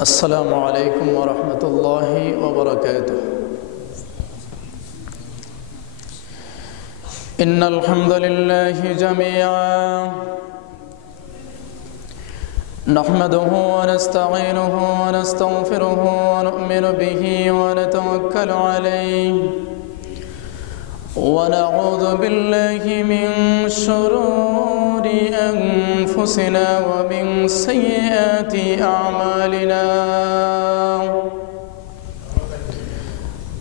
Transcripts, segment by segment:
السلام عليكم ورحمة الله وبركاته. إن الحمد لله جميعا نحمده ونستعينه ونستغفره ونؤمن به ونتوكل عليه ونعوذ بالله من شرور أنفسنا ومن سيئات أعمالنا.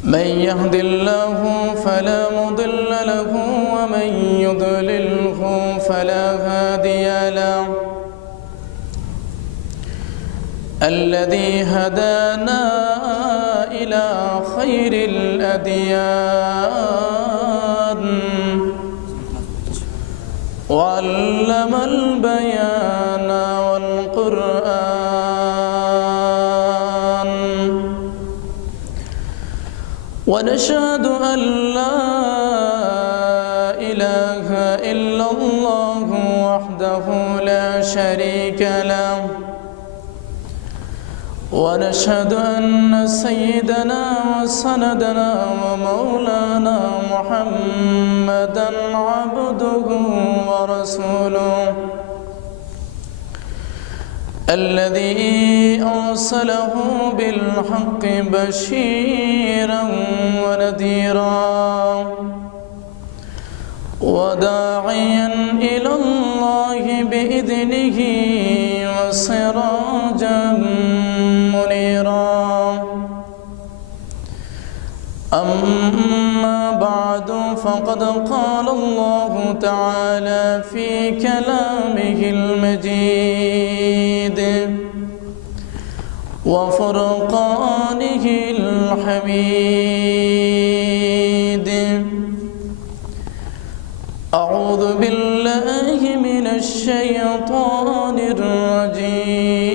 من يهد الله فلا مضل له ومن يضلله فلا هادي له. الذي هدانا إلى خير الأديان وعلم البيان والقرآن، ونشهد أن لا إله إلا الله وحده لا شريك له، ونشهد أن سيدنا وسندنا ومولانا محمدًا عبده ورسوله الذي أرسله بالحق بشيرًا ونذيرًا وداعيًا إلى الله بإذنه وسراجًا منيرًا. أما بعد، فقد قال الله تعالى في كلامه المجيد وفرقانه الحميد: أعوذ بالله من الشيطان الرجيم.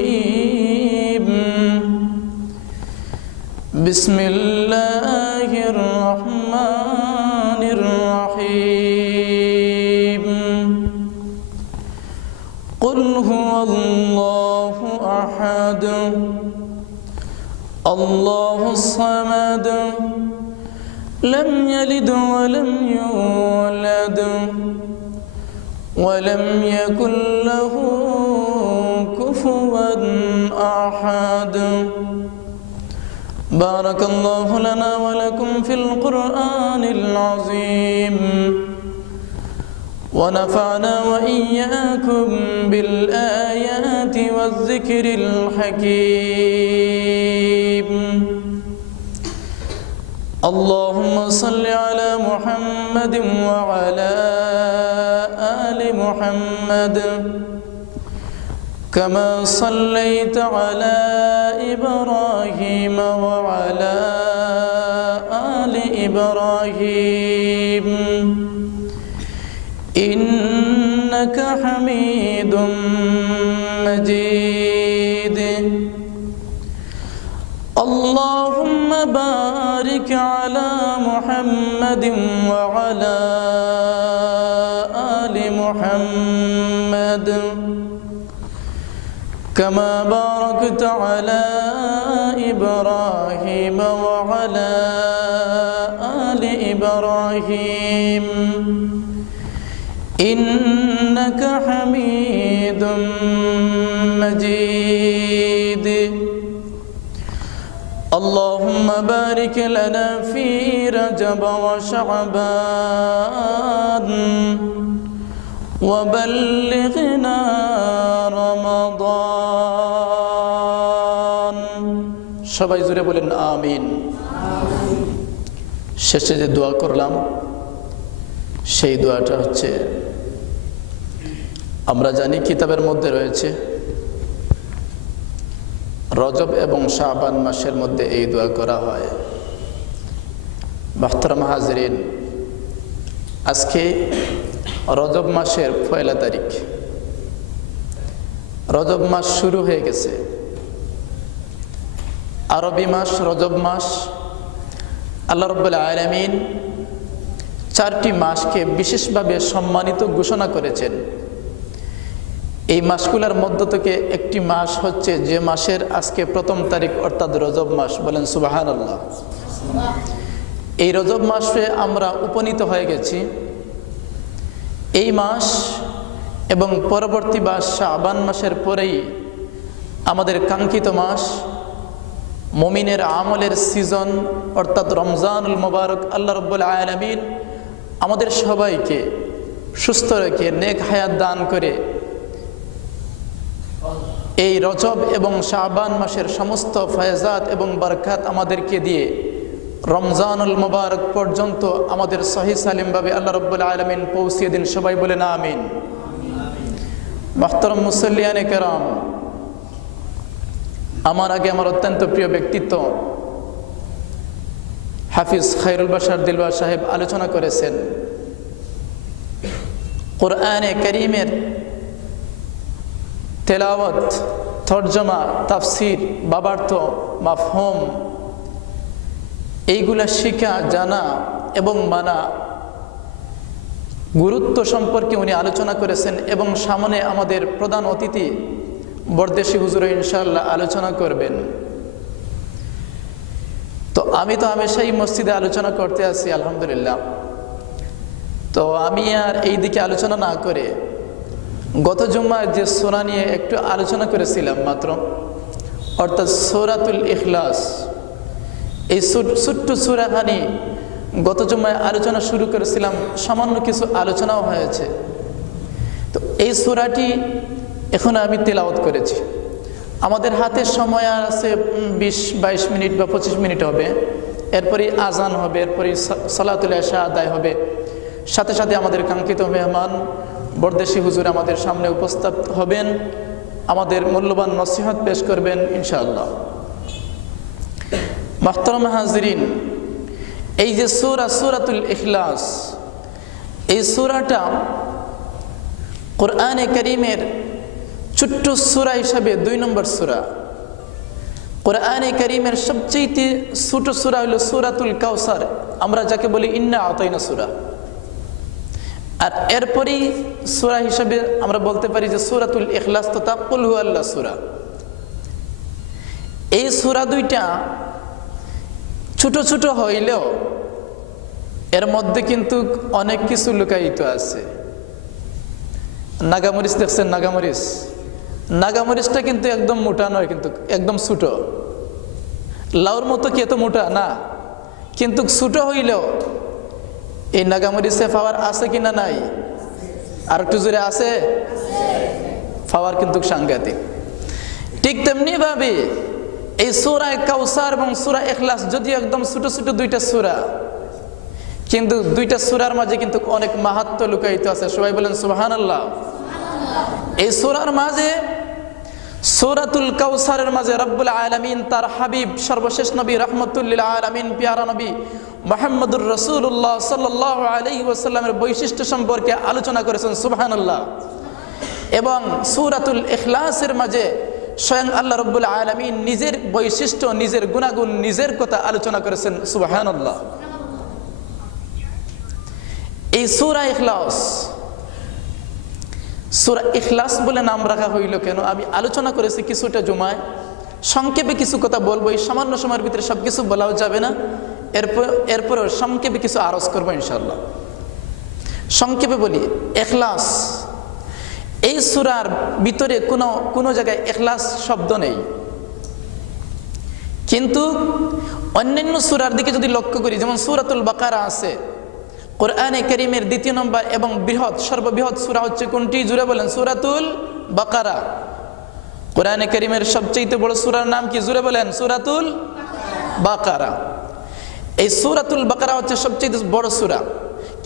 بسم الله الرحمن الرحيم. قل هو الله أحد الله الصمد لم يلد ولم يولد ولم يكن له كفوا أحد. بارك الله لنا ولكم في القرآن العظيم، ونفعنا وإياكم بالآيات والذكر الحكيم. اللهم صل على محمد وعلى آل محمد كما صليت على إبراهيم وعلى آل إبراهيم إنك حميد مجيد. اللهم بارك على محمد وعلى آل محمد كما باركت على إبراهيم وعلى آل إبراهيم إنك حميد مجيد. اللهم بارك لنا في رجب وشعبان وبلغنا رمضان. সবাই জোরে বলেন আমিন। শেষে যে দোয়া করলাম সেই দোয়াটা হচ্ছে, আমরা জানি কিতাবের মধ্যে রয়েছে রজব এবং শাবান মাসের মধ্যে এই দোয়া করা হয়। মুহতারাম হাজরিন, আজকে রজব মাসের 1 তারিখ। রজব মাস শুরু হয়ে গেছে। আরবি মাস রজব মাস। আল্লাহ রাব্বুল আলামিন 4টি মাসকে বিশেষভাবে সম্মানিত ঘোষণা করেছেন। এই মাসগুলোর মধ্য থেকে একটি মাস হচ্ছে যে মাসের আজকে প্রথম তারিখ, অর্থাৎ রজব মাস। বলেন সুবহানাল্লাহ। এই রজব মাসে আমরা উপনীত হয়ে গেছি। এই মাস এবং পরবর্তী মাস শাবান মাসের পরেই আমাদের কাঙ্ক্ষিত মাস, মুমিনের আমলের সিজন, অর্থাৎ রমজানুল মুবারক। আল্লাহ রাব্বুল আলামিন আমাদের সবাইকে সুস্থ রেখে নেক হায়াত দান করে এই রজব এবং শাবান মাসের সমস্ত ফয়জাত এবং বরকত আমাদেরকে দিয়ে রমজানুল মুবারক পর্যন্ত আমাদের সহি সালিমভাবে আল্লাহ রাব্বুল আলামিন পৌঁছিয়ে দিন। সবাই বলেন আমিন। মুহতারাম মুসল্লিয়ানে কেরাম, আমার আগে আমার অত্যন্ত প্রিয় ব্যক্তিত্ব হাফিজ খায়রুল বাশার দেলওয়ার সাহেব আলোচনা করেছেন কোরআনে কারীমের তেলাওয়াত, তরজমা, তাফসির, বাবার্থ, মাফহুম এইগুলা শিখা, জানা এবং মানা গুরুত্ব সম্পর্কে উনি আলোচনা করেছেন। এবং সামনে আমাদের প্রধান অতিথি বরদেশি হুজুর ইনশাআল্লাহ আলোচনা করবেন। তো আমি তো হামেশাই মসজিদে আলোচনা করতে আসি, আলহামদুলিল্লাহ। তো আমি আর এই দিকে আলোচনা না করে গত জুম্মায় যে সূরা নিয়ে একটু আলোচনা করেছিলাম মাত্র, অর্থাৎ সূরাতুল ইখলাস, এই ছোট্ট সূরাখানি গত জুম্মায় আলোচনা শুরু করেছিলাম, সামান্য কিছু আলোচনাও হয়েছে। তো এই সূরাটি এখন আমি তেলাওয়াত করেছি। আমাদের হাতে সময় আর আছে 20-22 মিনিট বা 25 মিনিট হবে, এরপরই আজান হবে, এরপরই সালাতুল ইশা আদায় হবে। সাথে সাথে আমাদের কাঙ্ক্ষিত মেহমান বরদেশি হুজুর আমাদের সামনে উপস্থিত হবেন, আমাদের মূল্যবান নসিহত পেশ করবেন ইনশাআল্লাহ। মুহতারাম হাজিরিন, এই যে সূরাতুল ইখলাস, এই সূরাটা কোরআনে কারীমের ছোট্ট সূরা হিসাবে 2 নম্বর সূরা। কোরআনে কারীমের সবচেয়ে ছোট সূরা হলো সূরাতুল কাউসার, আমরা যাকে বলি ইন্না আতাইনা সূরা। আর এরপরই সূরা হিসাবে আমরা বলতে পারি যে সূরাতুল ইখলাস তথা কুল হুয়াল্লাহ সূরা। এই সূরা দুইটা ছোট ছোট হইলেও এর মধ্যে কিন্তু অনেক কিছু লুকায়িত আছে। নাগামরিচ দেখছেন? নাগামরিচটা কিন্তু একদম মোটা নয়, কিন্তু একদম ছোট। লাউর মতো কি এত মোটা না, কিন্তু ছোট হইলেও এই নাগামরিচে পাওয়ার আছে কিনা নাই? আর একটু জোরে আছে, পাওয়ার কিন্তু সাংঘাতিক। ঠিক তেমনি ভাবে এই সূরা কাউসার এবং সূরা ইখলাস যদিও একদম ছোট ছোট দুইটা সূরা, কিন্তু দুইটা সূরার মাঝে কিন্তু অনেক মাহাত্ম্য লুকায়িত আছে। সবাই বলেন সুবহানাল্লাহ। এই সূরার মাঝে, সূরাতুল কাউসারের মাঝে রব্বুল আলামিন তার হাবিব সর্বশেষ নবী রাহমাতুল লিল আলামিন পিয়ারা নবী মুহাম্মদুর রাসূলুল্লাহ সাল্লাল্লাহু আলাইহি ওয়াসাল্লামের বৈশিষ্ট্য সম্পর্কে আলোচনা করেছেন, সুবহানাল্লাহ। এবং সূরাতুল ইখলাসের মাঝে স্বয়ং আল্লাহ রব্বুল আলামিন নিজের বৈশিষ্ট্য, নিজের গুণাগুণ, নিজের কথা আলোচনা করেছেন, সুবহানাল্লাহ। এই সূরা ইখলাস বলে নাম রাখা হইল কেন আমি আলোচনা করেছি কিছুটা জুমায়। সংক্ষেপে কিছু কথা বলবো, এই সামান্য সময়ের ভিতরে সবকিছু বলাও যাবে না। এরপরেও সংক্ষেপে কিছু আরজ করবো ইনশাআল্লাহ। সংক্ষেপে বলি, ইখলাস, এই সূরার ভিতরে কোনো জায়গায় ইখলাস শব্দ নেই, কিন্তু অন্যান্য সূরার দিকে যদি লক্ষ্য করি, যেমন সূরাতুল বাকারা আছে, কোরআনে কারীমের 2 নম্বর এবং সর্ববৃহৎ সূরা হচ্ছে কোনটি? জুড়ে বলেন, সূরাতুল বাকারা। কোরআনে কারীমের সবচেয়ে বড় সূরার নাম কি? জুড়ে বলেন, সূরাতুল বাকারা। এই সূরাতুল বাকারা হচ্ছে সবচেয়ে বড় সূরা,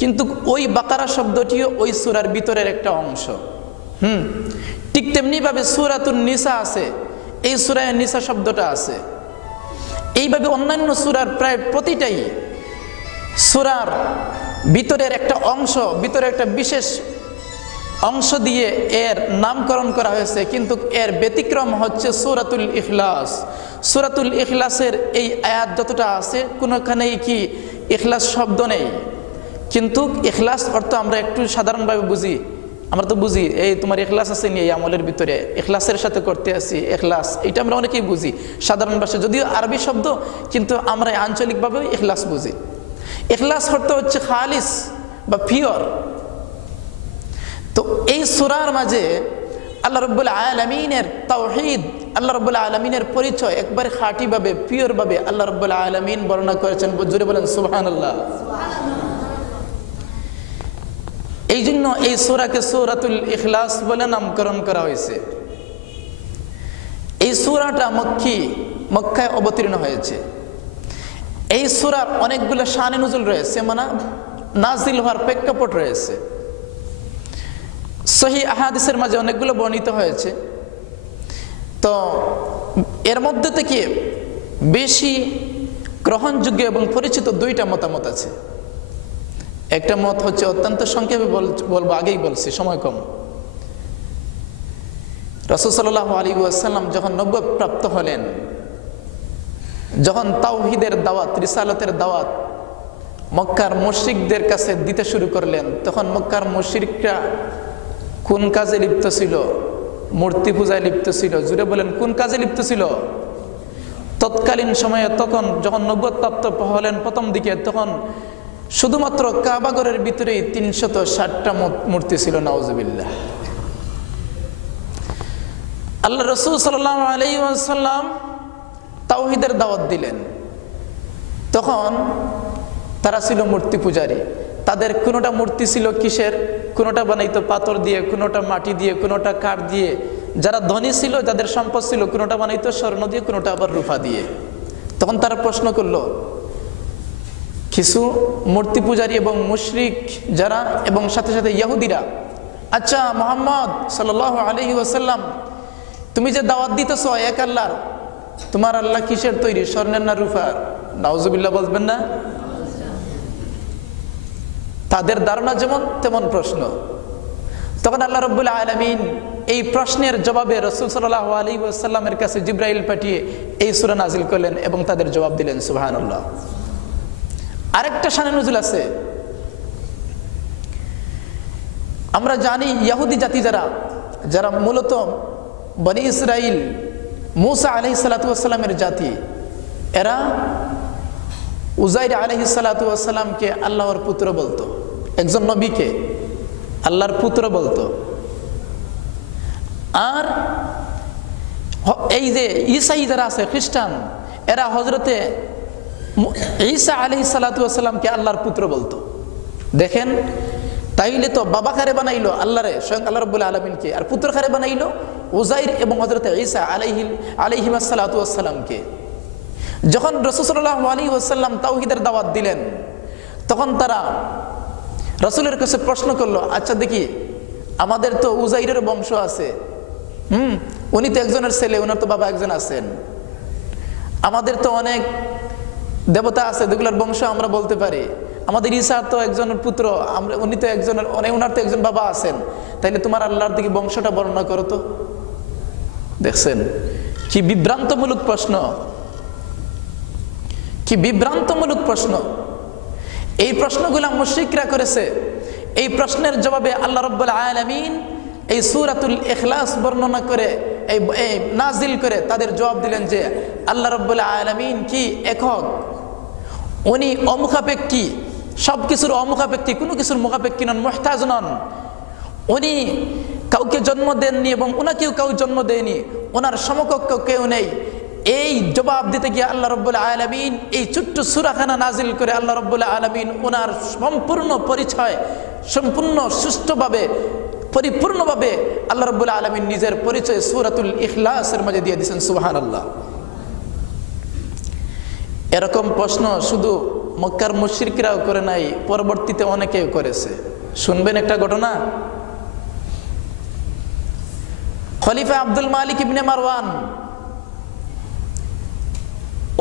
কিন্তু ওই বাকারা শব্দটিও ওই সূরার ভিতরের একটা অংশ। ঠিক তেমনি ভাবে সূরাতুন নিসা আছে, এই সূরায় নিসা শব্দটা আছে। এইভাবে অন্যান্য সূরার প্রায় প্রতিটাই সূরার ভিতরের একটা অংশ, ভিতরের একটা বিশেষ অংশ দিয়ে এর নামকরণ করা হয়েছে, কিন্তু এর ব্যতিক্রম হচ্ছে সূরাতুল ইখলাস। সূরাতুল ইখলাসের এই আয়াত যতটা আছে, কোনোখানেই কি ইখলাস শব্দ নেই, কিন্তু ইখলাস অর্থ আমরা একটু সাধারণভাবে বুঝি, আমরা তো বুঝি এই তোমার ইখলাস আছে নি এই আমলের ভিতরে, ইখলাসের সাথে করতে আসি ইখলাস, এটা আমরা অনেকেই বুঝি সাধারণ ভাষায়, যদিও আরবি শব্দ, কিন্তু আমরা আঞ্চলিকভাবে ইখলাস বুঝি। ইখলাস অর্থ হচ্ছে খালিস বা পিওর। তো এই সূরার মাঝে আল্লাহ রাব্বুল আলামিনের তাওহীদ, আল্লাহ রাব্বুল আলামিনের পরিচয় একবারে খাঁটিভাবে পিওরভাবে আল্লাহ রাব্বুল আলামিন বর্ণনা করেছেন। জোরে বলেন সুবহানাল্লাহ। এই জন্য এই সূরাকে সূরাতুল ইখলাস বলে নামকরণ করা হয়েছে। এই সূরাটা মক্কায় অবতীর্ণ হয়েছে। এই সূরার অনেকগুলো শানে নুজুল রয়েছে, মানে নাজিল হওয়ার প্রেক্ষাপট রয়েছে। সহিহ আহাদিসের মাঝে অনেকগুলো বর্ণিত হয়েছে। তো এর মধ্যে থেকে বেশি গ্রহণযোগ্য এবং পরিচিত দুইটা মতামত আছে। একটা মত হচ্ছে, অত্যন্ত সংক্ষেপে বলবো, আগেই বলছি সময় কম। রাসূল সাল্লাল্লাহু আলাইহি ওয়াসাল্লাম যখন নবুয়ত প্রাপ্ত হলেন, যখন তাওহীদের দাওয়াত, রিসালাতের দাওয়াত মক্কার মুশরিকদের কাছে দিতে শুরু করলেন, তখন মক্কার মুশরিকরা কোন কাজে লিপ্ত ছিল? মূর্তি পূজায় লিপ্ত ছিল। জুড়ে বলেন, কোন কাজে লিপ্ত ছিল? তৎকালীন সময়ে তখন যখন নবুয়ত প্রাপ্ত হলেন প্রথম দিকে, তখন শুধুমাত্র কাবাগরের ভিতরেই 360টা মূর্তি ছিল। নাউজুবিল্লাহ। আল্লাহ রাসূল সাল্লাল্লাহু আলাইহি ওয়াসাল্লাম তাওহীদের দাওয়াত দিলেন, তখন তারা ছিল মূর্তি পূজারী। তাদের কোনোটা মূর্তি ছিল কিসের? কোনোটা বানাইতো পাথর দিয়ে, কোনোটা মাটি দিয়ে, কোনোটা কাঠ দিয়ে। যারা ধনী ছিল, যাদের সম্পদ ছিল, কোনোটা বানাইতো স্বর্ণ দিয়ে, কোনোটা আবার রূপা দিয়ে। তখন তারা প্রশ্ন করলো, কিছু মূর্তি পূজারী এবং মুশরিক যারা, এবং সাথে সাথে ইহুদিরা, আচ্ছা মুহাম্মদ সাল্লাল্লাহু আলাইহি ওয়াসাল্লাম, তুমি যে দাওয়াত দিতেছো এক আল্লাহর, তোমার আল্লাহ কিসের তৈরি? স্বর্ণের না রূপার? নাউজুবিল্লাহ বলবেন না? তাদের ধারণা যেমন তেমন প্রশ্ন। তখন আল্লাহ রাব্বুল আলামিন এই প্রশ্নের জবাবে রাসূল সাল্লাল্লাহু আলাইহি ওয়াসাল্লামের কাছে জিবরাইল পাঠিয়ে এই সূরা নাজিল করলেন এবং তাদের জবাব দিলেন। সুবহানাল্লাহ। আরেকটা শানে নুজুল আছে। আমরা জানি ইহুদি জাতি যারা মূলত বনি ইসরাইল, মূসা আলাইহিস সালাতু ওয়াস সালামের জাতি, এরা উযাইর আলাইহিস সালাতু ওয়াস সালামকে আল্লাহর পুত্র বলতো, একজন নবীকে আল্লাহর পুত্র বলতো। আর এই যে ঈসাই যারা আছে খ্রিস্টান, এরা হযরতে ঈসা আলাইহিস সালাতু ওয়াস সালামকে আল্লাহর পুত্র বলতো। দেখেন, তাইলে তো বাবা কারে বানাইলো? আল্লাহরে, স্বয়ং আল্লাহ রাব্বুল আলামিনকে। আর পুত্র কারে বানাইলো? উযাইর এবং হযরতে ঈসা আলাইহিস সালাতু ওয়াস সালামকে। যখন রাসূল সাল্লাল্লাহু আলাইহি ওয়াসাল্লাম তাওহীদের দাওয়াত দিলেন, তখন তারা রাসূলের কাছে প্রশ্ন করলো, আচ্ছা দেখি, আমাদের তো উযাইরের বংশ আছে, উনি তো একজনের ছেলে, ওনার তো বাবা একজন আছেন। আমাদের তো অনেক দেবতা আছে, যেগুলোর বংশ আমরা বলতে পারি। আমাদের ঈসা তো একজনের পুত্র, উনি তো একজনের, ওনার তো একজন বাবা আছেন। তাইলে তোমার আল্লাহর দিকে বংশটা বর্ণনা করো তো। দেখছেন কি বিভ্রান্তমূলক প্রশ্ন, কি বিভ্রান্তমূলক প্রশ্ন। এই প্রশ্নগুলো মুশরিকরা করেছে। এই প্রশ্নের জবাবে আল্লাহ রাব্বুল আলামিন এই সূরাতুল ইখলাস বর্ণনা করে, এই নাজিল করে তাদের জবাব দিলেন যে আল্লাহ রাব্বুল আলামিন কি একক, উনি অমুখাপেক্ষী, সব কিছুর অমুখাপেক্ষী, কোনো কিছুর মুখাপেক্ষী নন, মুহতাজ নন। উনি কাউকে জন্ম দেননি এবং ওনাকেও কাউ জন্ম দেয়নি, ওনার সমকক্ষ কেউ নেই। এই জবাব দিতে গিয়ে আল্লাহ রাব্বুল আলামিন এই ছোট্ট সূরাখানা নাজিল করে আল্লাহ রাব্বুল আলামিন ওনার সম্পূর্ণ পরিচয় সম্পূর্ণ সুষ্ঠুভাবে পরিপূর্ণভাবে আল্লাহ রাব্বুল আলামিন নিজের পরিচয় সূরাতুল ইখলাসের মাঝে দিয়ে দিয়েছেন। সুবহানাল্লাহ। এরকম প্রশ্ন শুধু মক্কার মুশরিকরাও করে নাই, পরবর্তীতে অনেকেও করেছে। শুনবেন একটা ঘটনা। খলিফা আব্দুল মালিক ইবনে মারওয়ান,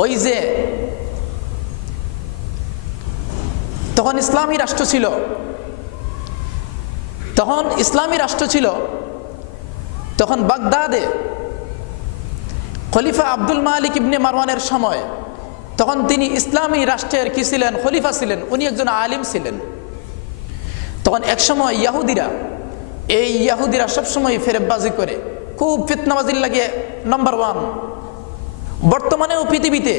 ওই যে তখন ইসলামী রাষ্ট্র ছিল, তখন বাগদাদে খলিফা আব্দুল মালিক ইবনে মারওয়ানের সময়, তখন তিনি ইসলামী রাষ্ট্রের কি ছিলেন? খলিফা ছিলেন। উনি একজন আলিম ছিলেন। তখন একসময় ইহুদিরা এই ইহুদিরা সবসময় ফেরেববাজি করে, খুব ফিতনাবাজির লাগে নাম্বার ওয়ান। বর্তমানেও পৃথিবীতে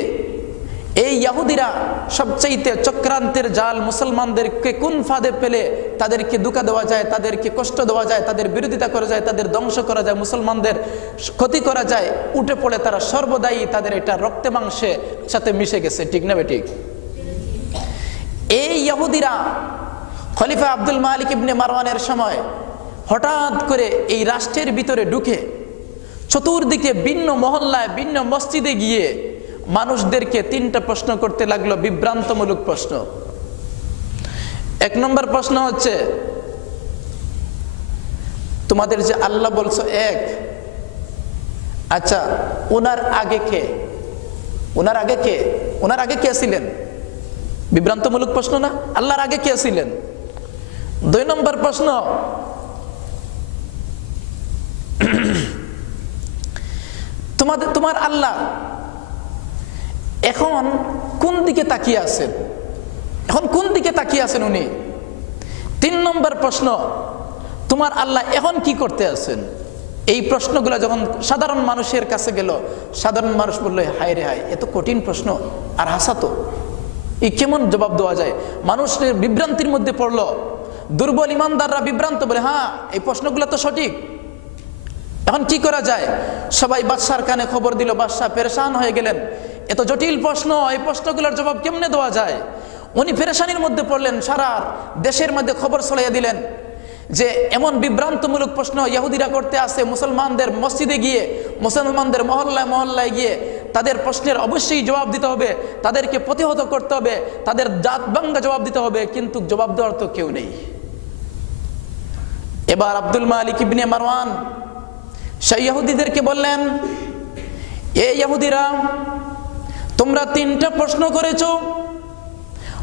এই ইহুদিরা সবচাইতে চক্রান্তের জাল, মুসলমানদেরকে কোন ফাঁদে পেলে তাদেরকে ধোঁকা দেওয়া যায়, তাদেরকে কষ্ট দেওয়া যায়, তাদের বিরোধিতা করা যায়, তাদের ধ্বংস করা যায়, মুসলমানদের ক্ষতি করা যায়, উঠে পড়ে তারা সর্বদাই তাদের এটা রক্তে মাংসে সাথে মিশে গেছে। ঠিক না বেঠিক? এই ইহুদিরা খলিফা আব্দুল মালিক ইবনে মারওয়ানের সময় হঠাৎ করে এই রাষ্ট্রের ভিতরে ঢুকে চতুর্দিকে ভিন্ন মহল্লায় ভিন্ন মসজিদে গিয়ে মানুষদেরকে তিনটা প্রশ্ন করতে লাগলো, বিভ্রান্তমূলক প্রশ্ন। এক নম্বর প্রশ্ন হচ্ছে, তোমাদের যে আল্লাহ বলছো এক, আচ্ছা ওনার আগে কে? ওনার আগে কে? ওনার আগে কে ছিলেন? বিভ্রান্তমূলক প্রশ্ন না? আল্লাহর আগে কে ছিলেন? দুই নম্বর প্রশ্ন, তোমার আল্লাহ এখন কোন দিকে তাকিয়ে আছেন? এখন কোন দিকে তাকিয়ে আছেন উনি? তিন নম্বর প্রশ্ন, তোমার আল্লাহ এখন কি করতে আছেন? এই প্রশ্নগুলো যখন সাধারণ মানুষের কাছে গেল, সাধারণ মানুষ বললো, হায় রে হায়, এত কঠিন প্রশ্ন আর হাসাতো, এই কেমন জবাব দেওয়া যায়? মানুষের বিভ্রান্তির মধ্যে পড়লো। দুর্বল ইমানদাররা বিভ্রান্ত, বলে হ্যাঁ এই প্রশ্নগুলো তো সঠিক, এখন কি করা যায়? সবাই বাদশার কানে খবর দিল, বাদশা পেরেশান হয়ে গেলেন, এত জটিল প্রশ্ন, এই প্রশ্নগুলোর জবাব কেমনে দেওয়া যায়? উনি পেরেশানির মধ্যে পড়লেন, সারা দেশের মধ্যে খবর ছড়াইয়া দিলেন যে এমন বিভ্রান্তমূলক প্রশ্ন ইহুদিরা করতে আসে, মুসলমানদের মসজিদে গিয়ে, মুসলমানদের মহল্লায় মহল্লায় গিয়ে তাদের প্রশ্নের অবশ্যই জবাব দিতে হবে, তাদেরকে প্রতিহত করতে হবে, তাদের জাত ভাঙ্গা জবাব দিতে হবে, কিন্তু জবাব দেওয়ার তো কেউ নেই। এবার আব্দুল মালিক ইবনে মারওয়ান সেই ইহুদিদেরকে বললেন, এই ইহুদিরা, তোমরা তিনটা প্রশ্ন করেছো।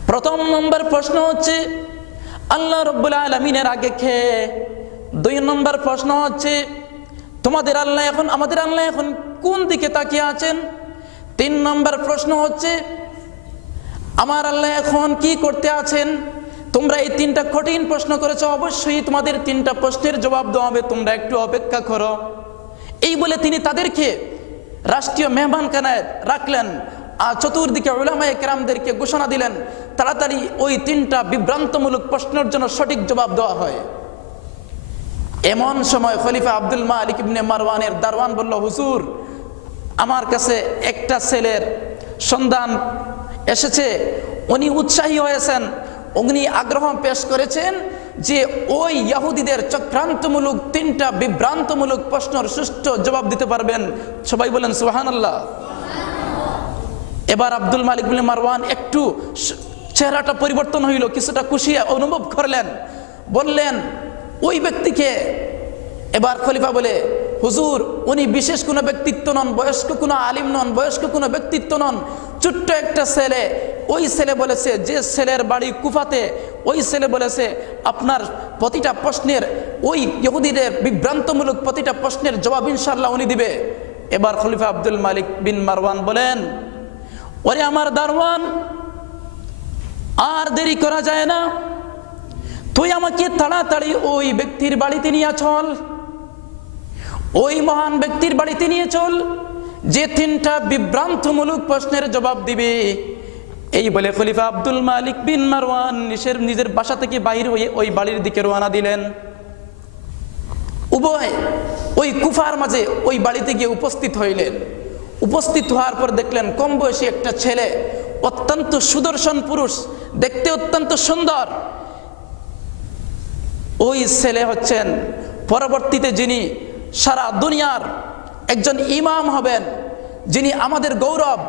প্রথম নম্বর প্রশ্ন হচ্ছে আল্লাহ রাব্বুল আলামিনের আগে কে? দুই নম্বর প্রশ্ন হচ্ছে তোমাদের আল্লাহ এখন, আমাদের আল্লাহ এখন কোন দিকে তাকিয়ে আছেন? তিন নম্বর প্রশ্ন হচ্ছে আমার আল্লাহ এখন কি করতে আছেন? তোমরা এই তিনটা কঠিন প্রশ্ন করেছো, অবশ্যই তোমাদের তিনটা প্রশ্নের জবাব দেওয়া হবে, তোমরা একটু অপেক্ষা করো। এই বলে তিনি তাদেরকে রাষ্ট্রীয় মেহমানখানায় রাখলেন, আর চতুর্দিকে উলামায়ে কেরামদেরকে ঘোষণা দিলেন, তাড়াতাড়ি ওই তিনটা বিভ্রান্তমূলক প্রশ্নের জন্য সঠিক জবাব দেওয়া হয়। এমন সময় খলিফা আব্দুল মালিক ইবনে মারওয়ানের দারওয়ান বলল, হুজুর, আমার কাছে একটা ছেলের সন্ধান এসেছে, উনি উৎসাহী হয়েছেন, উনি আগ্রহ পেশ করেছেন যে ওই ইহুদিদের চক্রান্তমূলক তিনটা বিভ্রান্তমূলক প্রশ্নের সুষ্ঠু জবাব দিতে পারবেন। সবাই বলেন সুবহানাল্লাহ। এবার আব্দুল মালিক ইবনে মারওয়ান একটু চেহারাটা পরিবর্তন হইল, কিছুটা খুশি অনুভব করলেন, বললেন ওই ব্যক্তিকে। এবার খলিফা বলে, হুজুর, উনি বিশেষ কোনো ব্যক্তিত্ব নন, বয়স্ক কোনো আলিম নন, বয়স্ক কোনো ব্যক্তিত্ব নন, ছোট্ট একটা ছেলে। ওই ছেলে বলেছে, যে ছেলের বাড়ি কুফাতে, ওই ছেলে বলেছে আপনার প্রতিটা প্রশ্নের, ওই ইহুদিদের বিভ্রান্তমূলক প্রতিটা প্রশ্নের জবাব ইনশাআল্লাহ উনি দিবে। এবার খলিফা আব্দুল মালিক বিন মারওয়ান বলেন, ওরে আমার দারওয়ান, আর দেরি করা যায় না, তুই আমাকে তাড়াতাড়ি ওই ব্যক্তির বাড়িতে নিয়ে চল, ওই মহান ব্যক্তির বাড়িতে নিয়ে চল, যে তিনটা বিভ্রান্তমূলক প্রশ্নের জবাব দিবে। এই বলে খলিফা আব্দুল মালিক বিন মারওয়ান নিজের বাসা থেকে বাহির হয়ে ওই বাড়ির দিকে রওনা দিলেন। উভয় ওই কুফার মাঝে ওই বাড়িতে গিয়ে উপস্থিত হইলেন। উপস্থিত হওয়ার পর দেখলেন কম বয়সী একটা ছেলে, অত্যন্ত সুদর্শন পুরুষ, দেখতে অত্যন্ত সুন্দর। ওই ছেলে হচ্ছেন পরবর্তীতে যিনি সারা দুনিয়ার একজন ইমাম হবেন, যিনি আমাদের গৌরব,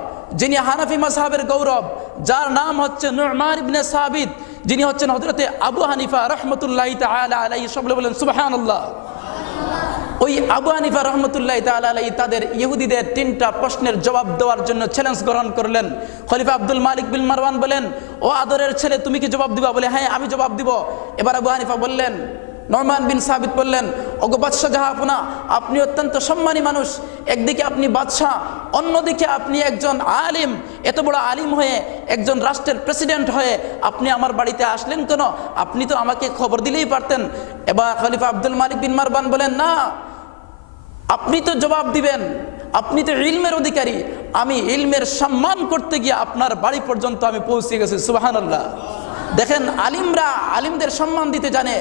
যিনি হানাফি মাযহাবের গৌরব, যার নাম হচ্ছে নু'মান ইবনে সাবিত, যিনি হচ্ছেন হযরতে আবু হানিফা রাহমাতুল্লাহি তাআলা আলাইহি। সকলে বলেন সুবহানাল্লাহ। ওই আবু হানিফা রাহমাতুল্লাহি তাআলা আলাইহি তাদের ইহুদিদের তিনটা প্রশ্নের জবাব দেওয়ার জন্য চ্যালেঞ্জ গ্রহণ করলেন। খলিফা আব্দুল মালিক বিন মারওয়ান বলেন, ও আদরের ছেলে, তুমি কি জবাব দিবা? বলে, হ্যাঁ আমি জবাব দিব। এবার আবু হানিফা বললেন, নু'মান বিন সাবিত বললেন, ওগো বাদশাহ জাহাপনা, আপনি অত্যন্ত সম্মানী মানুষ, একদিকে আপনি বাদশাহ, অন্যদিকে আপনি একজন আলিম, এত বড় আলিম হয়ে একজন রাষ্ট্রের প্রেসিডেন্ট হয়ে আপনি আমার বাড়িতে আসলেন কেন? আপনি তো আমাকে খবর দিলেই পারতেন। এবার খলিফা আব্দুল মালিক বিন মারওয়ান বলেন, না, আপনি তো জবাব দিবেন, আপনি তো ইলমের অধিকারী, আমি ইলমের সম্মান করতে গিয়ে আপনার বাড়ি পর্যন্ত আমি পৌঁছে গেছি। সুবহানাল্লাহ। দেখেন, আলিমরা আলিমদের সম্মান দিতে জানে,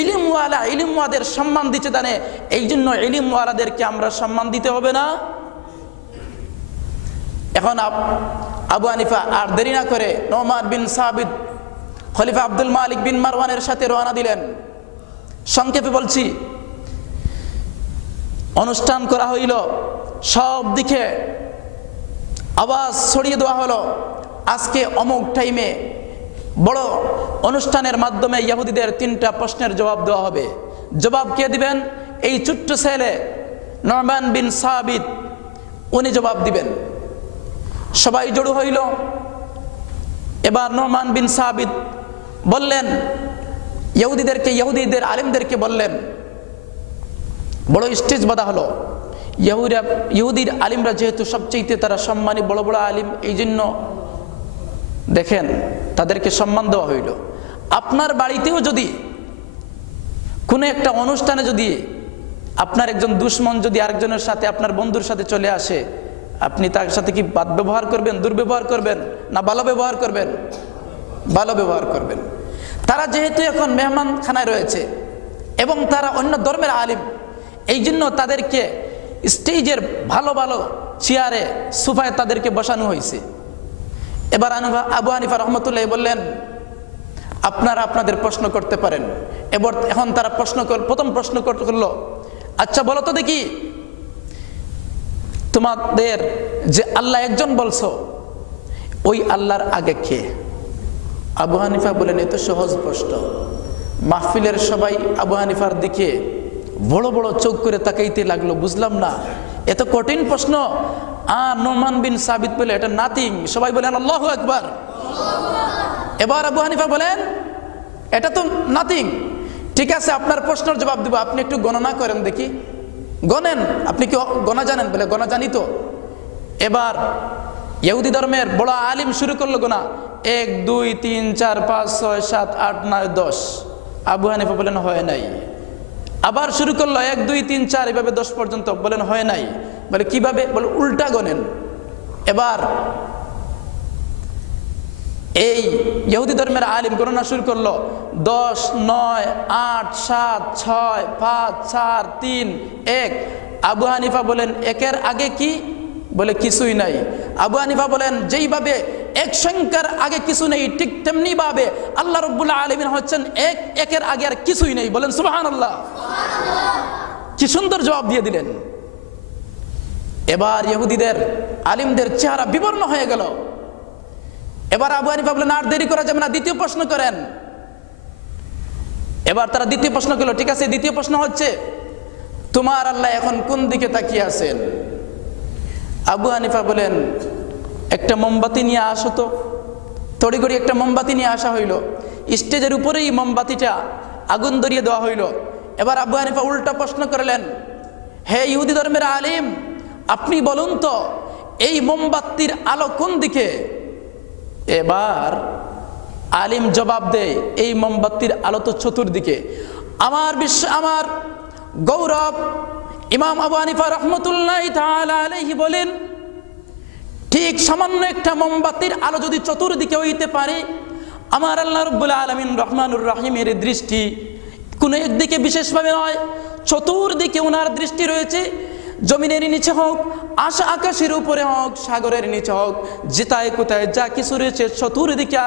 ইলিমওয়ালা ইলিমওয়াদের সম্মান দিতে জানে, এই জন্য ইলিমওয়ালাদেরকে আমরা সম্মান দিতে হবে না? এখন আবু হানিফা আর দেরি না করে নু'মান বিন সাবিত খলিফা আব্দুল মালিক বিন মারওয়ানের সাথে রওনা দিলেন। সংক্ষেপে বলছি, অনুষ্ঠান করা হইল, সব দিকে আওয়াজ ছড়িয়ে দেওয়া হলো, আজকে অমুক টাইমে বড় অনুষ্ঠানের মাধ্যমে ইহুদিদের 3টা প্রশ্নের জবাব দেওয়া হবে। জবাব কে দিবেন? এই ছোট্ট ছেলে নু'মান বিন সাবিত, উনি জবাব দিবেন। সবাই জড়ো হইল। এবার নু'মান বিন সাবিত বললেন ইহুদিদের আলিমদেরকে বললেন, বড় স্টেজ বাঁধা হলো। ইহুদির আলিমরা যেহেতু সবচেয়ে তারা সম্মানী বড় বড় আলিম, এই জন্য দেখেন তাদেরকে সম্মান দেওয়া হইল। আপনার বাড়িতেও যদি কোনো একটা অনুষ্ঠানে যদি আপনার একজন দুশমন যদি আরেকজনের সাথে, আপনার বন্ধুর সাথে চলে আসে, আপনি তার সাথে কি বাদ ব্যবহার করবেন, দুর্ব্যবহার করবেন, না ভালো ব্যবহার করবেন? ভালো ব্যবহার করবেন। তারা যেহেতু এখন মেহমানখানায় রয়েছে এবং তারা অন্য ধর্মের আলিম, এই জন্য তাদেরকে স্টেজের ভালো ভালো চেয়ারে সোফায় তাদেরকে বসানো হয়েছে। এবার আবু হানিফা রহমতুল্লাহ বললেন, আপনারা আপনাদের প্রশ্ন করতে পারেন। এখন তারা প্রথম প্রশ্ন করলো, আচ্ছা বলো তো দেখি, তোমাদের যে আল্লাহ একজন বলছো, ওই আল্লাহর আগে কে? আবু হানিফা বলেন, এত সহজ প্রশ্ন। মাহফিলের সবাই আবু হানিফার দিকে বড় বড় চোখ করে তাকাইতে লাগলো, বুঝলাম না, এত কঠিন প্রশ্ন। নু'মান বিন সাবিত বলে, এটা নাথিং। সবাই বলেন আল্লাহু আকবার। এবার আবু হানিফা বলেন, এটা তো নাথিং। ঠিক আছে, আপনার প্রশ্নের জবাব দিব, আপনি একটু গণনা করেন দেখি। গণেন, আপনি কি গণা জানেন? বলে, গণা জানি তো। এবার ইহুদি ধর্মের বড় আলিম শুরু করলো গোনা, 1 2 3 4 5 6 7 8 9 10। আবু হানিফা বলেন, হয় নাই। আবার শুরু করলো 1 2 3 4 এভাবে 10 পর্যন্ত, বলেন হয় নাই। বলে কিভাবে? বলে উল্টা গণেন। এবার এই ইহুদি ধর্মের আলিম গণনা শুরু করলো, 10 9 8 7 6 5 4 3 1। আবু হানিফা বলেন, একের আগে কি? বলে কিছুই নাই। আবু হানিফা বলেন, যেইভাবে এক সংখ্যার আগে কিছু নেই, ঠিক তেমনি ভাবে আল্লাহ রাব্বুল আলামিন হচ্ছেন এক, একের আগে আর কিছুই নেই। বলেন সুবহানাল্লাহ। কি সুন্দর জবাব দিয়ে দিলেন। এবার ইহুদিদের আলিমদের চেহারা বিবর্ণ হয়ে গেল। এবার আবু হানিফা বলেন, আর দেরি করা যাবে না, দ্বিতীয় প্রশ্ন করেন। এবার তারা দ্বিতীয় প্রশ্ন করলো। ঠিক আছে, দ্বিতীয় প্রশ্ন হচ্ছে, তোমার আল্লাহ এখন কোন দিকে তাকিয়ে আছেন? আবু হানিফা বলেন, একটা মোমবাতি নিয়ে আসো তো। তড়িঘড়ি একটা মোমবাতি নিয়ে আসা হইল। স্টেজের উপরেই মোমবাতিটা আগুন ধরিয়ে দেওয়া হইল। এবার আবু হানিফা উল্টা প্রশ্ন করলেন, হে ইহুদি ধর্মের আলিম, আপনি বলুন তো, এই মোমবাতির আলো কোন দিকে? এবার আলিম জবাব দেয়, এই মোমবাতির আলো তো চতুর্দিকে। আমার গৌরব ইমাম আবু হানিফা রহমতুল্লাহি তাআলা আলাইহি বলেন, ঠিক সামান্য একটা মোমবাতির আলো যদি চতুর্দিকে হইতে পারে, আমার আল্লাহ রাব্বুল আলামিন রহমানুর রহিমের দৃষ্টি কোনো একদিকে বিশেষভাবে নয়, চতুর্দিকে ওনার দৃষ্টি রয়েছে। জমিনের নিচে হোক, আকাশের উপরে হোক, সাগরের নিচে হোক, যেটায় কোথায় যা কিছু রয়েছে, চতুর্দিকে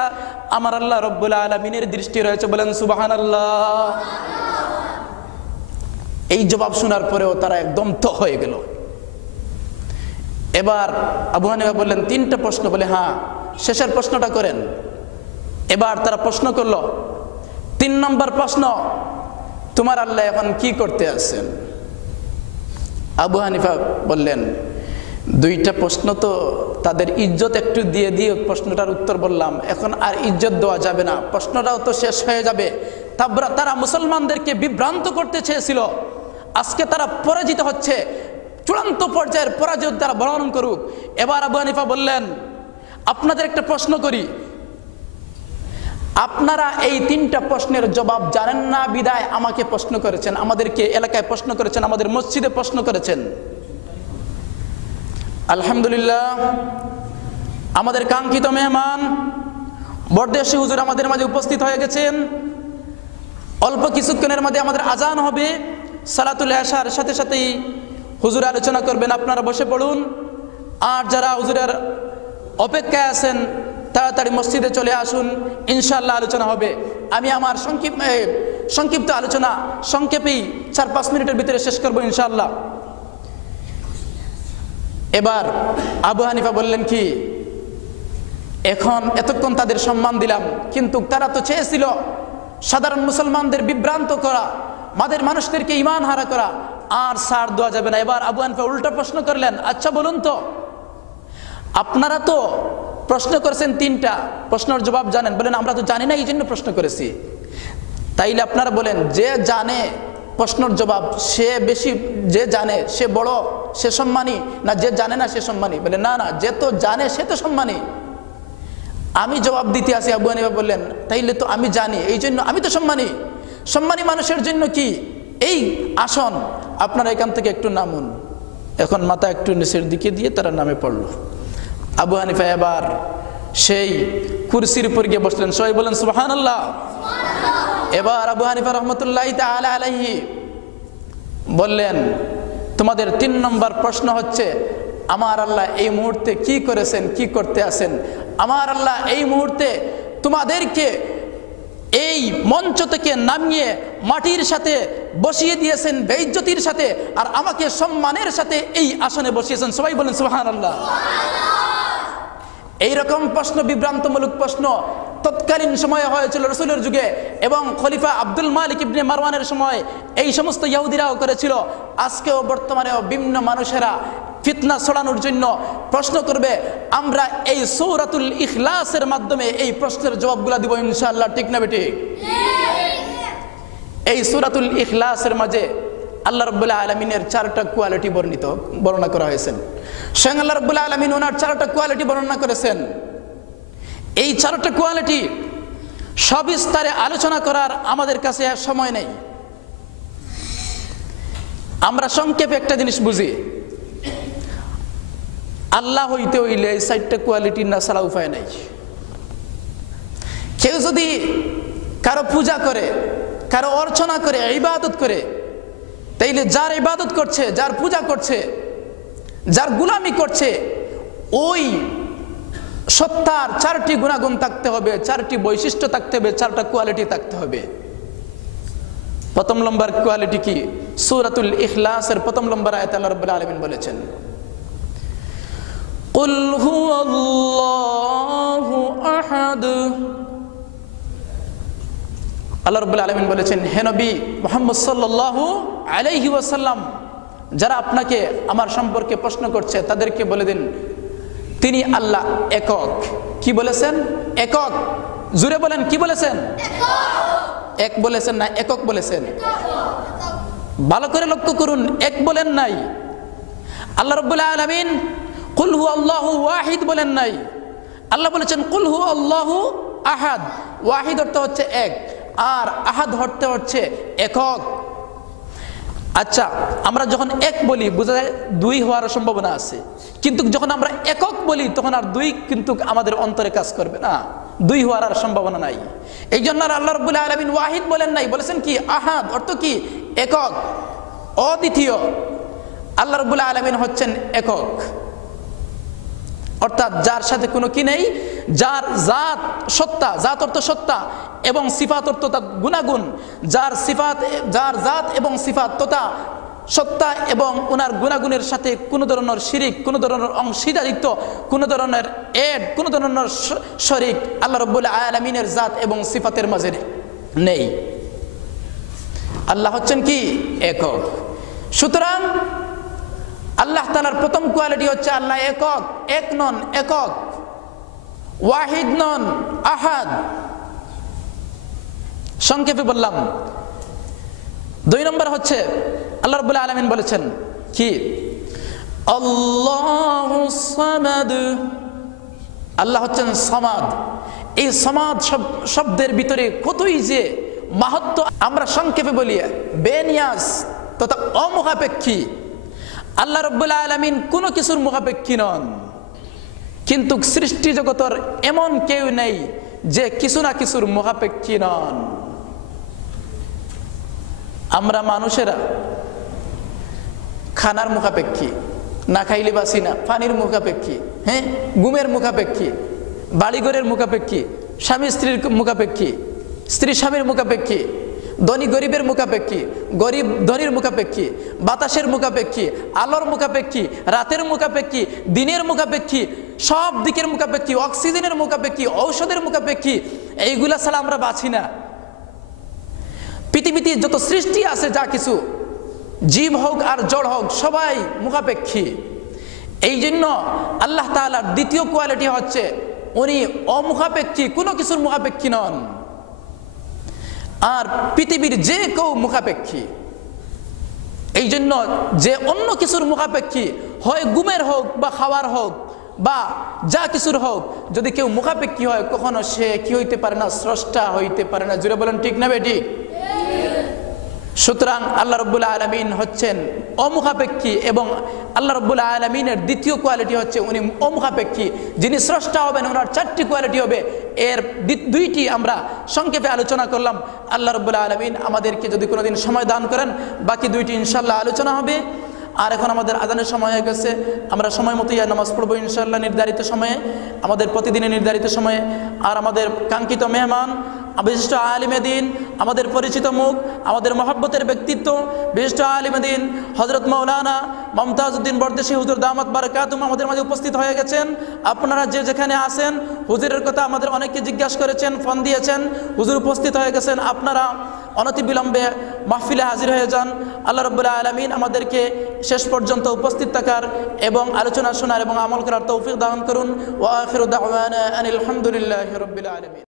আমার আল্লাহ রাব্বুল আলামিনের দৃষ্টি রয়েছে। বলেন সুবহানাল্লাহ। এই জবাব শোনার পরেও তারা একদম থ হয়ে গেল। এবার আবু হানিফা বললেন, 3টা প্রশ্ন। বলে হ্যাঁ, শেষের প্রশ্নটা করেন। এবার তারা প্রশ্ন করলো, 3 নম্বর প্রশ্ন, তোমার আল্লাহ এখন কি করতে আছেন? আবু হানিফা বললেন, দুইটা প্রশ্ন তো তাদের ইজ্জত একটু দিয়ে দিয়ে প্রশ্নটার উত্তর বললাম, এখন আর ইজ্জত দেওয়া যাবে না, প্রশ্নটাও তো শেষ হয়ে যাবে। তারা মুসলমানদেরকে বিভ্রান্ত করতে চেয়েছিল, আজকে তারা পরাজিত হচ্ছে, চূড়ান্ত পর্যায়ের পরাজয় তারা বরণ করুক। এবার আবু হানিফা বললেন, আপনাদের একটা প্রশ্ন করি, আপনারা এই তিনটা প্রশ্নের জবাব জানেন না বিদায় আমাকে প্রশ্ন করেছেন, আমাদেরকে এলাকায় প্রশ্ন করেছেন, আমাদের মসজিদে প্রশ্ন করেছেন। আলহামদুলিল্লাহ, আমাদের কাঙ্ক্ষিত মেহমান বরদেশি হুজুর আমাদের মাঝে উপস্থিত হয়ে গেছেন। অল্প কিছুক্ষণের মধ্যে আমাদের আজান হবে, সালাতুল এশার সাথে সাথেই হুজুর আলোচনা করবেন, আপনারা বসে পড়ুন। আর যারা হুজুরের অপেক্ষায় আছেন তাড়াতাড়ি মসজিদে চলে আসুন, ইনশাআল্লাহ আলোচনা হবে। আমি আমার সংক্ষিপ্ত আলোচনা সংক্ষেপেই 4-5 মিনিটের ভিতরে শেষ করবো ইনশাআল্লাহ। এবার আবু হানিফা বললেন কি, এখন এতক্ষণ তাদের সম্মান দিলাম, কিন্তু তারা তো চেয়েছিল সাধারণ মুসলমানদের বিভ্রান্ত করা, আমাদের মানুষদেরকে ঈমান হারা করা, আর ছাড় দেওয়া যাবে না। এবার আবু হানিফা উল্টা প্রশ্ন করলেন, আচ্ছা বলুন তো, আপনারা তো প্রশ্ন করেছেন তিনটা, প্রশ্নের জবাব জানেন, বলেন আমরা তো জানি না এই জন্য প্রশ্ন করেছি। তাইলে আপনারা বলেন, যে জানে প্রশ্নের জবাব সে বেশি, যে জানে সে বড়, সে সম্মানী, না যে জানে না সে সম্মানী? বলে না না, যে তো জানে সে তো সম্মানী। আমি জবাব দিতে আসি, আবু হানিফা বললেন তাইলে তো আমি জানি এই জন্য আমি তো সম্মানী। সম্মানী মানুষের জন্য কি এই আসন? আপনারা এখান থেকে একটু নামুন। এখন মাথা একটু নিচের দিকে দিয়ে তারা নামে পড়ল। আবু হানিফা এবার সেই কুরসির উপর গিয়ে বসলেন, সবাই বলেন সুবহানাল্লাহ। এবার আবু হানিফা রহমতুল্লাহি তাআলা আলাইহি বললেন, তোমাদের 3 নম্বর প্রশ্ন হচ্ছে, আমার আল্লাহ এই মুহূর্তে কি করেছেন, কি করতে আছেন? আমার আল্লাহ এই মুহূর্তে তোমাদেরকে এই মঞ্চ থেকে নামিয়ে মাটির সাথে বসিয়ে দিয়েছেন বেইজ্জতির সাথে, আর আমাকে সম্মানের সাথে এই আসনে বসিয়েছেন। সবাই বলেন সুবহানাল্লাহ। এইরকম প্রশ্ন, বিভ্রান্তমূলক প্রশ্ন তৎকালীন সময়ে হয়েছিল রাসূলের যুগে, এবং খলিফা আব্দুল মালিক ইবনে মারওয়ানের সময় এই সমস্ত ইহুদিরাও করেছিল। আজকেও বর্তমানেও বিভিন্ন মানুষেরা ফিতনা ছড়ানোর জন্য প্রশ্ন করবে। আমরা এই সূরাতুল ইখলাসের মাধ্যমে এই প্রশ্নের জবাবগুলো দিব ইনশাআল্লাহ, ঠিক না বেটি? এই সূরাতুল ইখলাসের মাঝে আল্লাহ রাব্বুল আলামিনের 4টা কোয়ালিটি বর্ণনা করা হয়েছে। স্বয়ং আল্লাহ রাব্বুল আলামিন ওনার 4টা কোয়ালিটি বর্ণনা করেছেন। এই 4টা কোয়ালিটি সবিস্তারে আলোচনা করার আমাদের কাছে আর সময় নেই। আমরা সংক্ষেপে একটা জিনিস বুঝি, আল্লাহ হইতে হইলে এই 4টা কোয়ালিটি না ছাড়া উপায় নাই। কেউ যদি কারো পূজা করে, কারো অর্চনা করে, ইবাদত করে, তাইলে যার ইবাদত করছে, যার পূজা করছে, যার গোলামি করছে, ওই সত্তার 4টি গুণাগুণ থাকতে হবে, 4টি বৈশিষ্ট্য থাকতে হবে, 4টা কোয়ালিটি থাকতে হবে। প্রথম নম্বর কোয়ালিটি কি? সূরাতুল ইখলাসের 1ম নম্বর আয়াতে আল্লাহ রাব্বুল আলামিন বলেছেন, কুল হুয়াল্লাহু আহাদ। আল্লাহ রাব্বুল আলামিন বলেছেন, হে নবী মুহাম্মদ সাল্লাল্লাহু আলাইহি ওয়াসাল্লাম, যারা আপনাকে আমার সম্পর্কে প্রশ্ন করছে তাদেরকে বলে দিন, তিনি আল্লাহ একক। কি বলেছেন? একক। জোরে বলেন, কি বলেছেন? এক বলেছেন না একক বলেছেন? ভালো করে লক্ষ্য করুন, এক বলেন নাই। আল্লাহ রাব্বুল আলামিন কুল হুয়াল্লাহু ওয়াহিদ বলেন নাই, আল্লাহ বলেছেন কুল হুয়াল্লাহু আহাদ। ওয়াহিদ অর্থ হচ্ছে এক, আর আহাদ অর্থ হচ্ছে একক। আচ্ছা, আমরা যখন এক বলি বোঝা যায় 2 হওয়ার সম্ভাবনা আছে, কিন্তু যখন আমরা একক বলি তখন আর 2 কিন্তু আমাদের অন্তরে কাজ করবে না, 2 হওয়ার আর সম্ভাবনা নাই। এই জন্য আল্লাহ রাব্বুল আলামিন ওয়াহিদ বলেন নাই, বলেছেন কি? আহাদ। অর্থ কি? একক, অদ্বিতীয়। আল্লাহ রাব্বুল আলামিন হচ্ছেন একক, অর্থাৎ যার সাথে কোনো কি নেই, যার জাত সত্তা, জাত অর্থ সত্তা, এবং সিফাত অর্থ তার গুণাগুণ, যার সিফাত, যার জাত এবং সিফাত তথা সত্তা এবং ওনার গুণাগুণের সাথে কোনো ধরনের শিরিক, কোনো ধরনের অংশীদারিত্ব, কোনো ধরনের এড, কোনো ধরনের শরিক আল্লাহ রাব্বুল আলামিনের জাত এবং সিফাতের মাঝে নেই। আল্লাহ হচ্ছেন কি? একক। সুতরাং আল্লাহ তাআলার প্রথম কোয়ালিটি হচ্ছে আল্লাহ একক, এক নন, একক, ওয়াহিদ নন, আহাদ। সংক্ষেপে বললাম। 2 নম্বর হচ্ছে আল্লাহ রাব্বুল আলামিন বলেছেন কি, আল্লাহুস সামাদ, আল্লাহ হচ্ছেন সামাদ। এই সামাদ শব্দের ভিতরে কতই যে মাহাত্ম, আমরা সংক্ষেপে বলি বেনিয়াস তথা অমুখাপেক্ষী। আল্লাহ রাব্বুল আলামিন কোনো কিছুর মুখাপেক্ষী নন, কিন্তু সৃষ্টি জগতের এমন কেউ নেই যে কিছু না কিছুর মুখাপেক্ষী নন। আমরা মানুষেরা খানার মুখাপেক্ষী, না খাইলে বাসি না, পানির মুখাপেক্ষী, হ্যাঁ, ঘুমের মুখাপেক্ষী, বাড়িঘরের মুখাপেক্ষী, স্বামী স্ত্রীর মুখাপেক্ষী, স্ত্রী স্বামীর মুখাপেক্ষী, ধনী গরিবের মুখাপেক্ষী, গরিব ধনীর মুখাপেক্ষী, বাতাসের মুখাপেক্ষী, আলোর মুখাপেক্ষী, রাতের মুখাপেক্ষী, দিনের মুখাপেক্ষী, সব দিকের মুখাপেক্ষী, অক্সিজেনের মুখাপেক্ষী, ঔষধের মুখাপেক্ষী। এইগুলা ছাড়া আমরা বাঁচি না। পৃথিবীতে যত সৃষ্টি আছে, যা কিছু জীব হোক আর জড় হোক, সবাই মুখাপেক্ষী। এই জন্য আল্লাহ তাআলার দ্বিতীয় কোয়ালিটি হচ্ছে উনি অমুখাপেক্ষী, কোনো কিছুর মুখাপেক্ষী নন। আর পৃথিবীর যে কেউ মুখাপেক্ষী। এই জন্য যে অন্য কিছুর মুখাপেক্ষী, হয় ঘুমের হোক বা খাওয়ার হোক বা যা কিছুর হোক, যদি কেউ মুখাপেক্ষী হয়, কখনো সে কি হইতে পারে না, স্রষ্টা হইতে পারে না। জুড়ে বলেন ঠিক না বেটি? সুতরাং আল্লাহ রাব্বুল আলামিন হচ্ছেন অমুখাপেক্ষী, এবং আল্লাহ রাব্বুল আলামিনের দ্বিতীয় কোয়ালিটি হচ্ছে উনি অমুখাপেক্ষী। যিনি স্রষ্টা হবেন ওনার 4টি কোয়ালিটি হবে, এর 2টি আমরা সংক্ষেপে আলোচনা করলাম। আল্লাহ রাব্বুল আলামিন আমাদেরকে যদি কোনোদিন সময় দান করেন, বাকি 2টি ইনশাআল্লাহ আলোচনা হবে। আর এখন আমাদের আজানের সময় হয়ে গেছে, আমরা সময় মতো নামাজ পড়বো ইনশাআল্লাহ, নির্ধারিত সময়ে, আমাদের প্রতিদিনের নির্ধারিত সময়ে। আর আমাদের কাঙ্ক্ষিত মেহমান, বিশিষ্ট আলিমে দ্বীন, আমাদের পরিচিত মুখ, আমাদের মহব্বতের ব্যক্তিত্ব, বিশিষ্ট আলিমে দ্বীন হযরত মাওলানা মমতাজউদ্দিন বরদেশী হুজুর দামাত বারাকাতুহুম আমাদের মাঝে উপস্থিত হয়ে গেছেন। আপনারা যে যেখানে আছেন, হুজুরের কথা আমাদের অনেকে জিজ্ঞাসা করেছেন, ফোন দিয়েছেন, হুজুর উপস্থিত হয়ে গেছেন। আপনারা অনতিবিলম্বে মাহফিলে হাজির হয়ে যান। আল্লাহ রাব্বুল আলামিন আমাদেরকে শেষ পর্যন্ত উপস্থিত থাকার এবং আলোচনা শোনার এবং আমল করার তৌফিক দান করুন। ওয়া আখিরু দাওয়ানা আনিল হামদুলিল্লাহি রাব্বিল আলামিন।